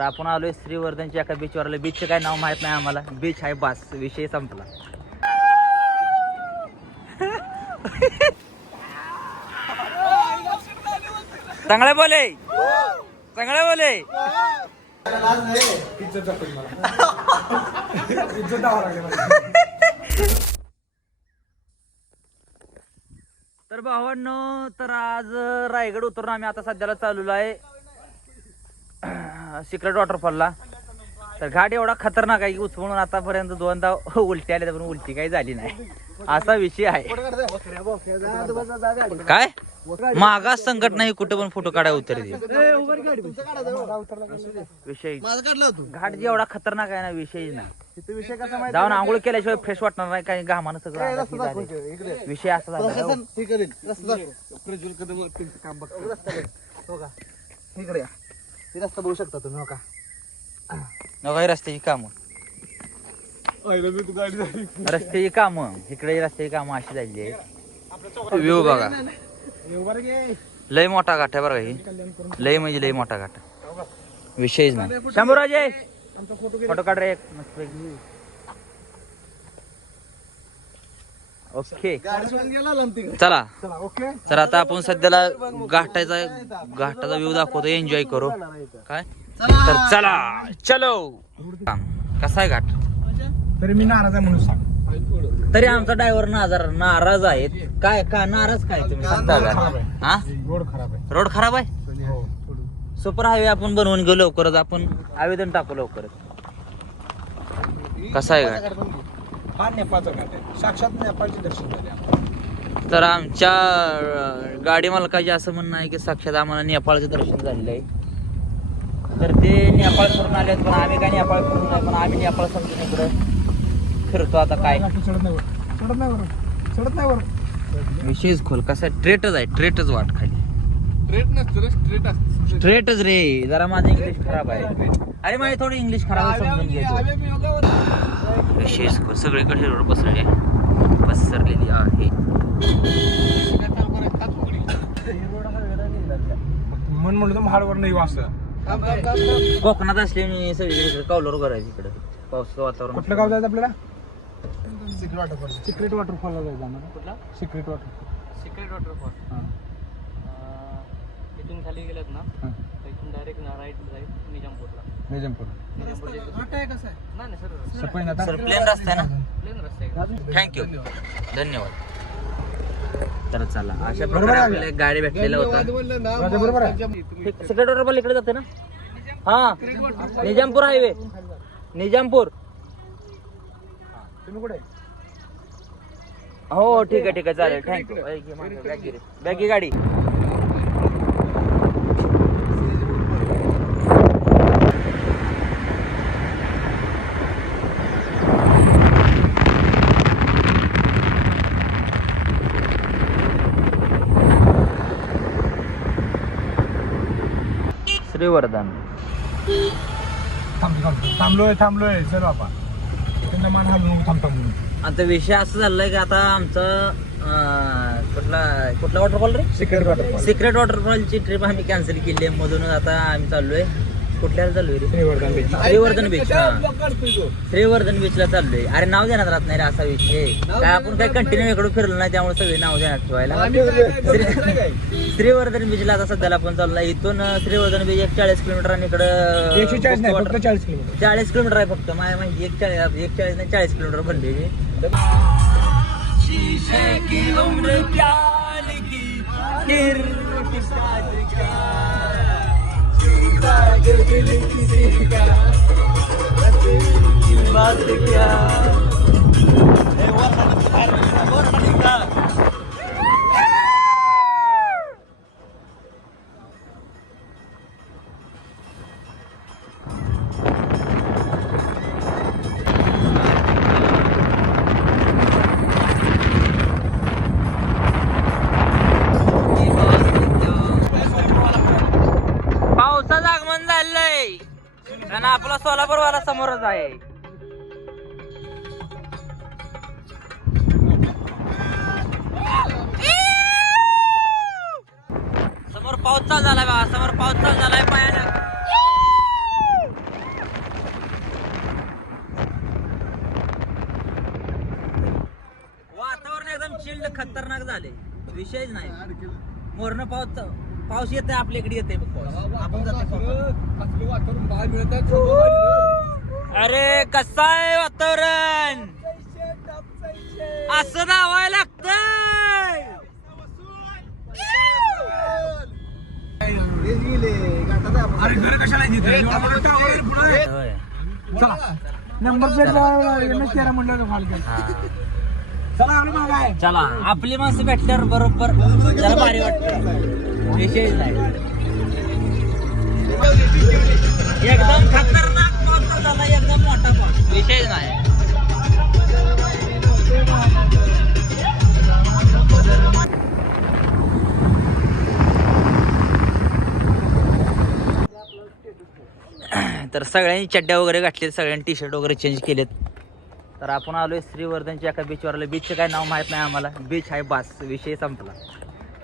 तर आपण आलोय श्रीवर्धनच्या एका बीचवर आलो बीचचं काय नाव माहीत नाही आम्हाला. बीच आहे बास. विषय संपला. चांगले बोले. चांगले बोले. तर भावांनो तर आज रायगड उतरून आम्ही आता सध्याला चालू आहे सिक्रेट वॉटरफॉलला तर घाट एवढा खतरनाक आहे की उचलून आतापर्यंत दोनदा उलटी आल्या पण उलटी काही झाली नाही. असा विषय आहे. काय? मागा संकट नाही कुठे पण फोटो काढाय उतर विषय. घाट जे एवढा खतरनाक आहे ना विषय नाही. जाऊन आंघोळ केल्याशिवाय फ्रेश वाटणार नाही काही घामानं सगळं विषय असा झाला. हे करेल रस्ता रस्ता बघ. हो हे रस्ता शकता तुम्ही हो का? नका रस्त्याची कामं. तू रस्त्याची कामं. इकडे रस्त्याची कामं अशी झाली आहे व्ह्यू बघा लय मोठा घाट आहे बरं ही. लय म्हणजे लय मोठा घाट आहे. विषयच नाही. शंभूराजे! आमचा फोटो फोटो काढ रे एक. मस्त ओके. गेला चला चला तर आता आपण सध्याला घाटाचा घाटाचा व्ह्यू दाखवतो एन्जॉय करू. काय? तर चला चलो. कसा आहे घाट? तरी मी नाराज आहे म्हणून सांग तरी आमचा ड्रायव्हर नाजार नाराज आहेत काय का नाराज काय तुम्ही? सांगता का? हा? रोड खराब आहे. रोड खराब आहे? हो. सुपर हायवे आपण बनवून घेऊ लवकरच. आपण आवेदन टाकू लवकरच. कसा आहे घाट? हा नेपाळचा घाट आहे. साक्षात नेपाळचे दर्शन झाले. तर आमच्या अं, गाडी मालकाचे असं म्हणणं आहे की साक्षात आम्हाला नेपाळचं दर्शन झालेलं आहे. तर ते नेपाळ करून आले पण आम्ही काय नेपाळ करून नाही पण आम्ही नेपाळ समजून इकडं फिरतो आता काय. चढत नाही वर चढत नाही वर चढत नाही वर विशेष खोल कसा आहे? ट्रेटच आहे ट्रेटच वाट खाली. स्ट्रेट नसतं रे स्ट्रेट असतं. स्ट्रेटच रे जरा माझं इंग्लिश खराब आहे. अरे माझे थोडं इंग्लिश खराब आहे समजून घेतो. विशेष खोल सगळीकडे रोड पसरले पसरलेली आहे. मन म्हणलं महाडवर नाही वाचतं कोकणात असल्याने सगळीकडे कौलर करायचं इकडं. पावसाचं वातावरण कुठलं गाव जायचं आपल्याला? सिक्रेट वॉटरफॉल सिक्रेट वॉटरफॉलला जायचं आम्हाला. कुठला? सिक्रेट वॉटरफॉल सिक्रेट वॉटरफॉल हां. तिथून खाली गेलात ना हां. इथून डायरेक्ट राईट जाईल निजामपूरला. निजामपूर नाही सर सपई ना सर प्लेन रस्ता आहे ना? प्लेन रस्ता आहे थँक्यू धन्यवाद. तर चला अशा प्रकारे आपल्याला एक गाडी भेटलेला होता. इकडे जाते ना? हा. निजामपूर हायवे निजामपूर. तुम्ही कुठे? हो ठीक आहे ठीक आहे. चालेल. थँक्यू बॅगी गाडी. श्रीवर्धन थांबतो थांबतो थांबलोय थांबलोय. चलो आपण. त्यांना मान हलवून थांबतो म्हणून आता विषय असं झालाय की आता आमचं अं, कुठला कुठला वॉटरफॉल रे? सिक्रेट वॉटरफॉल सिक्रेट वॉटरफॉलची ट्रिप आम्ही कॅन्सल केली आहे. मधून आता आम्ही चाललोय. कुठल्याला चाललोय रे? श्रीवर्धन बीच श्रीवर्धन बीच हा. श्रीवर्धन बीचला चाललोय. अरे नाव देण्यात राहत नाही रे असा विषय. काय आपण काय कंटिन्यू इकडे फिरलो नाही त्यामुळे सगळे नाव देण्यात ठेवायला. श्री- श्रीवर्धन बीचला आता सध्याला आपण चाललोय. इथून श्रीवर्धन बीच एक चाळीस किलोमीटर आणि एकशे चाळीस नाही इकडं फक्त चाळीस किलोमीटर. चाळीस किलोमीटर आहे फक्त. माझ्या माहिती एक चाळीस एक चाळीस नाही चाळीस किलोमीटर बनले पावसाचं कारण आपला सोलापूर वाला समोरच आहे. समोर पाऊसचा झालाय बा समोर पाऊसचा झालाय पायाला वातावरण एकदम चिल्ड खतरनाक झाले विषयच नाही. मोरण पावत पाऊस येतोय आपल्या इकडे येते पाऊस. आपण जातो वातावरण बाहेर मिळत आहे अरे कसं आहे वातावरण? असं धावायला लागतंय. अरे घर कशाला होय. नंबर प्लेट चेहरा म्हणलं फाल हा. चला आपलं माग आहे. चला. आपली माणसं भेटल्यावर बरोबर जरा भारी वाटत. विषय नाही एकदम खतरनाक पाऊस झाला एकदम मोठा पाऊस विषय नाही. तर सगळ्यांनी चड्ड्या वगैरे घातलेत सगळ्यांनी टी शर्ट वगैरे चेंज केलेत. तर आपण आलोय श्रीवर्धनच्या एका बीचवर बीचचं काय नाव माहीत नाही आम्हाला. बीच आहे बास. विषय संपला.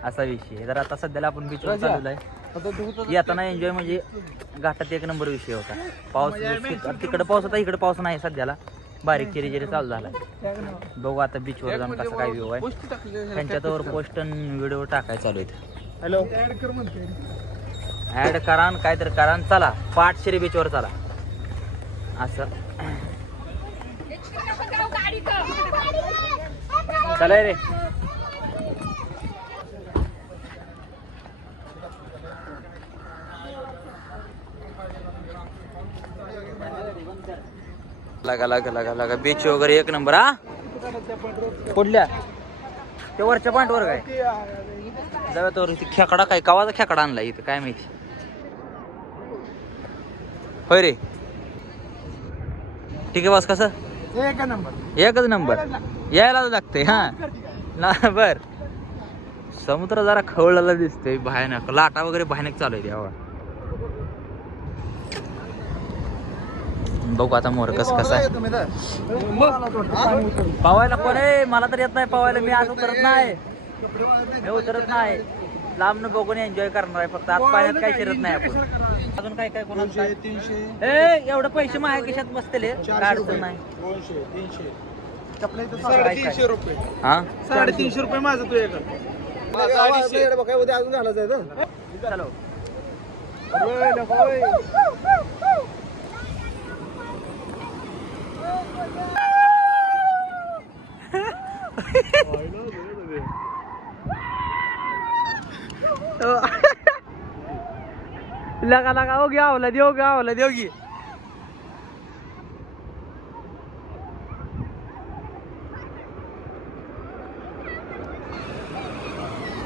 असा विषय. आहे. तर आता सध्याला आपण बीचवर चाललेलो आहे येताना एन्जॉय म्हणजे घाटात एक नंबर विषय होता. पाऊस तिकडे पाऊस होता इकडे पाऊस नाही सध्याला. बारीक चिरी चिरी चालू झाला बघू आता बीचवर जाऊन कसा काय व्ह्यू आहे. त्यांच्यावर पोस्ट व्हिडिओ टाकाय चालू आहेत. हॅलो ऍड कर म्हणते ऍड करा न काहीतरी करा न चला. पाटशिरी बीचवर चला. असं. चला रे. लागा लागा लागा लागा. बीच वगैरे एक नंबर हा? कुठल्या ते वरच्या पॉईंटवर काय? जाऊया तर खेकडा काय कवाचा खेकडा आणला इथं काय माहिती? होय रे. ठीक आहे बस कसं? एक नंबर एकच नंबर यायला लागतंय हा. ना बर. समुद्र जरा खवळलेला दिसतोय भयानक. लाटा वगैरे भयानक चालू आहे तेव्हा बघू आता मोर कस कसा आहे. पवायला कोण आहे? मला तर येत नाही पवायला. मी आज उतरत नाही. मी उतरत नाही. लांबनं बघून एन्जॉय करणार आहे फक्त. आज पाण्यात काही शिरत नाही आपण. अजून काय काय कोणाचं काय? ए एवढं पैसे माझ्या खिशात बसतेले काय अडचण नाही. दोनशे तीनशे. काय? साडेतीनशे रुपये. हा? साडेतीनशे रुपये माझं तू एक काय अजून घालायचं चलो लगा लगा हो गया हो, आवला देव हो गया हो, आवला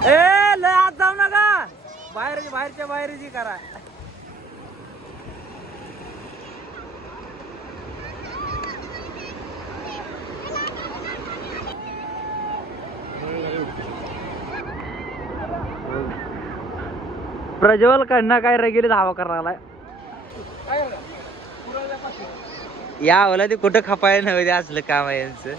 ए लय आत जाऊ नका. बाहेर बाहेरच्या बाहेर जी करा. प्रज्वल कडनं काय रगेली धावा करायला या ओला ते कुठं खपायला नव्हते असलं काम आहे यांचं.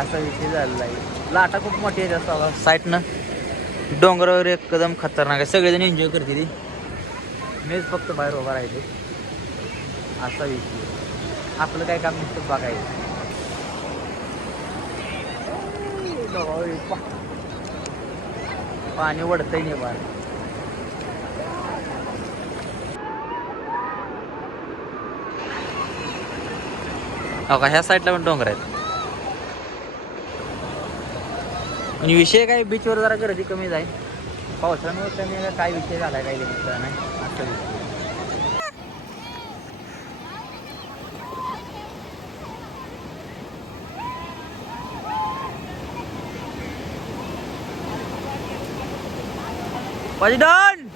असा विषय झालेला आहे. लाटा खूप मोठी आहे त्या साईटनं डोंगरावर एकदम खतरनाक आहे. सगळेजण एन्जॉय करते ती मीच फक्त बाहेर उभा राहिले असा विषय. आपलं काय काम नुसतं बघायचं. पाणी वडतंय नाही बाहेर हो का ह्या साईडला पण डोंगर आहेत? आणि विषय काय बीचवर जरा गर्दी कमी जाईल पावसामुळे कमी का? काय विषय झाला काही नाही असं विषय डन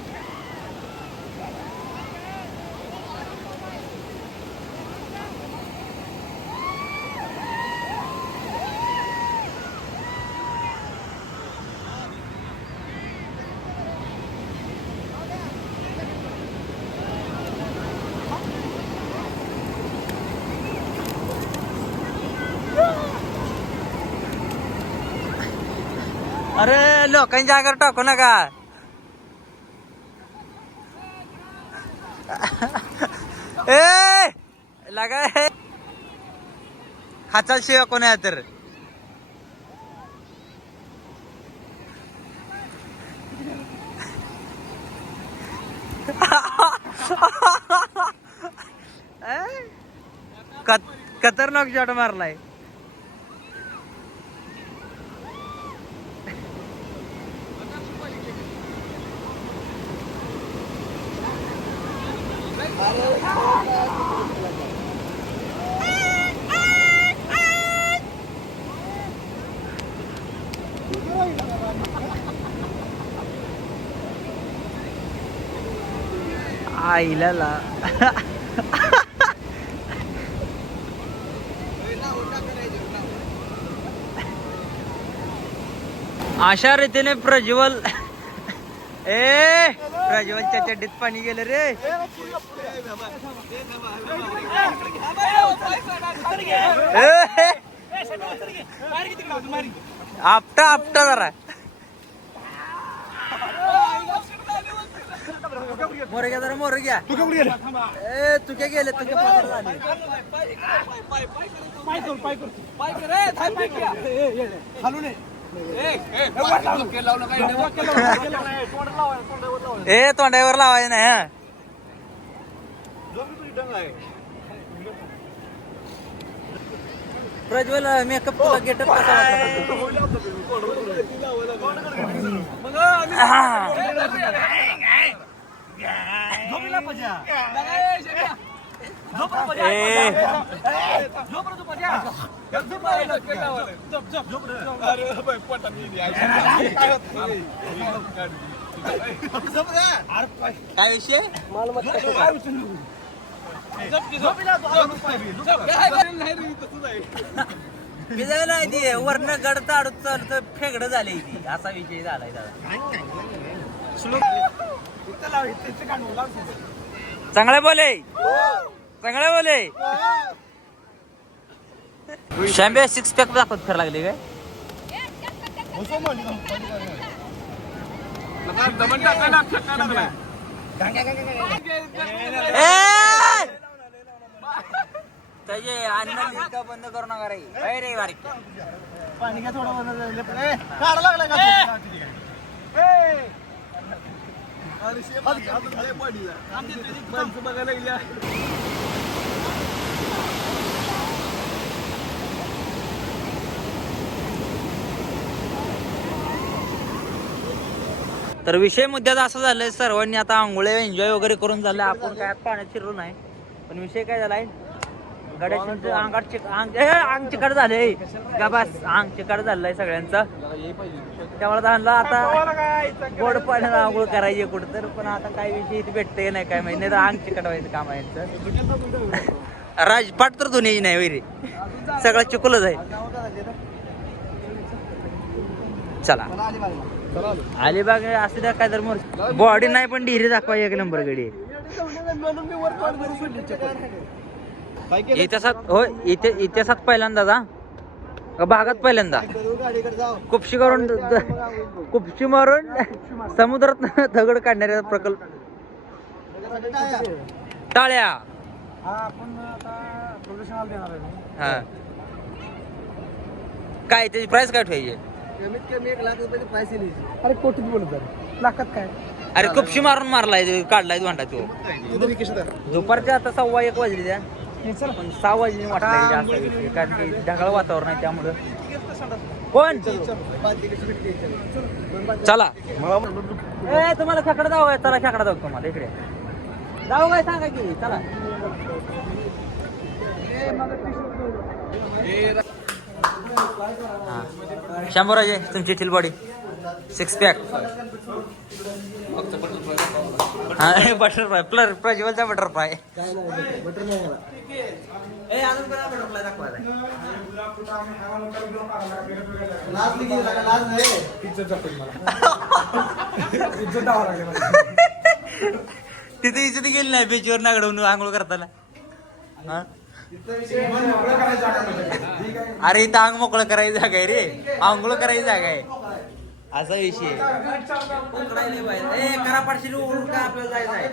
अरे लोकांच्या जागेवर टाकू नका. ए लगा खाचाल शिवा कोण आहे तर? खतरनाक शॉट मारलाय. आईला ला. अशा रीतीने प्रज्वल ए प्रज्वलच्या चड्डीत पाणी गेलं रे. आपटा आपटा जरा. मोर घ्या जरा मोर घ्या. ए तुके गेले तुके पसार झाले. ए तोंडावर लावायचं नाही हा. प्रज्वल मेकअप तुला गेटअप कसा वाटला? ए. काय विषय? विजय नाही ती. वरण गड ताडून चालतं फेगड झाले ती. असा विषय झालाय दादा चांगले बोले. चांगले बोले. शॅम्बे सिक्स पॅक दाखवत फिर लागले काय? ए! त्याचे अन्न बंद करू नका रे. काय रे बारीक. पाणी घ्या थोडं काढा लागला का? बघायला गेल्या तर विषय मुद्द्याचा असं झालंय सर्वांनी आता आंघोळे एन्जॉय वगैरे करून झालं आपण काय पाण्यात शिरलो नाही. पण विषय काय झालाय गड्याचे अंगात चिक अंग ए, अंग चिकट झाले का बस अंग चिकट झालंय सगळ्यांचं. त्यामुळे आता म्हणलं आता गोड पाण्यानं आंघोळ करायची कुठं तर पण आता काय विषय इथे भेटते नाही काय माहिती नाही. तर अंग चिकट व्हायचं काम आहे यांचं. राजपाट तर दोन्ही नाही वैरे. सगळं चिकुलच आहे. चला. अलिबाग असं द्या काय तर बॉडी नाही पण डिरी दाखवा एक नंबर गडी इतिहासात हो इथे इतिहासात पहिल्यांदा जा. का भागात पहिल्यांदा? कुपशी करून कुपशी मारून समुद्रात दगड काढणाऱ्या प्रकल्प. टाळ्या. हा आपण आता प्रोफेशनल देणार आहे हा. काय त्याची प्राइस काय ठेवायची? कमीत कमी एक लाख रुपयाची पैसे लिहिजे अरे कोटीत बोलत लाखात काय? अरे कुपशी मारून मारलाय तो, काढलाय म्हणता तो दुपारच्या आता सव्वा एक वाजली त्या पण सहा वाजली वाटलं जास्त विषय. कारण की ढगाळ वातावरण आहे त्यामुळं. कोण? चला. ए तुम्हाला खेकडा जाऊ आहे चला खेकडा जाऊ तुम्हाला. इकडे. जाऊ काय सांगा की. चला. हा. शंभराजे तुमची येथील बॉडी. सिक्स पॅक हा बटरफ्लाय प्लर प्रज्वलचा बटरफ्लाय तिथे इज्जत गेली नाही बेचवर नागडवून आंघोळ करताना. अरे इथं अंग मोकळं करायची जागा आहे रे. आंघोळ करायची जागा आहे. असा विषय करा पाडशील रुपये उडून आपल्याला जायचं आहे.